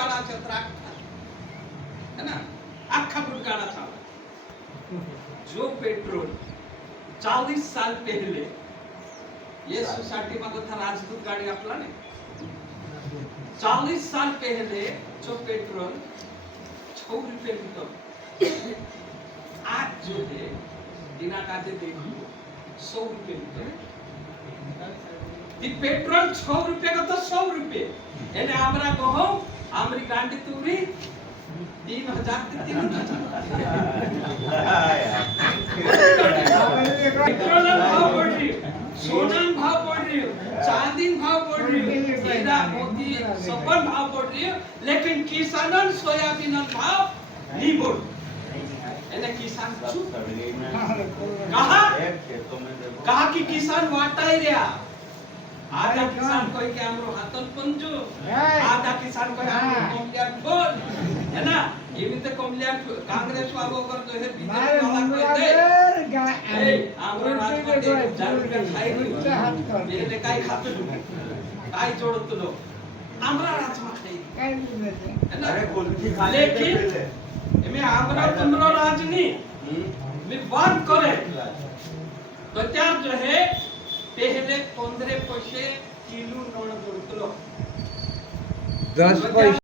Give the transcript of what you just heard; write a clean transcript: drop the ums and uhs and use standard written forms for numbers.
बुटगाड़ा चतरा है ना आखा बुटगाड़ा था जो पेट्रोल 40 साल पहले ये सोसाइटी में था राजदूत गाड़ी आपला ने 40 साल पहले जो पेट्रोल 6 रुपए लीटर आज जो है बिना काजे देखो 100 रुपए लीटर पेट्रोल 6 रुपए का तो 100 रुपए एने हमरा कहो हमरी गांडी तुरी 3000 के 3000 पेट्रोल भाव बढ़ रही सोना भाव बढ़ रही चांदी भाव बढ़ रही हीरा मोती सबन भाव बढ़ रही लेकिन किसानन सोयाबीन भाव नहीं बढ़ एने किसान चुप कहा कि किसान वाटाई रहा आधा किसान कोई के हमरो हाथन पंजो आधा किसान कोई हमरो कोमलिया बोल है ना ये भी तो कोमलिया कांग्रेस वालों कर तो है बीजेपी वाला कोई दे ए हमरो राज में दे जान खाई मेरे काई खाते काई जोड़त लो हमरा राज में खाई है ना लेकिन एमे हमरा तुमरो राज नहीं में बात करे तो क्या जो है पहले 15 पैसे किलो नोट जोड़तो 10 पैसे